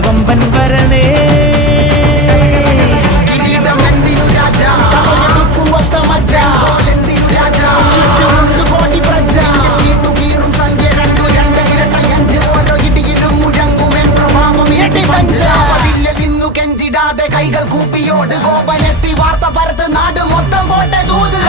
കൊമ്പൻ വരണേ. കൈകൾ കൂപ്പിയോട് കോപനെത്തി വാർത്ത പരത്ത് നാട് മൊത്തം പോട്ടെ ദൂത്.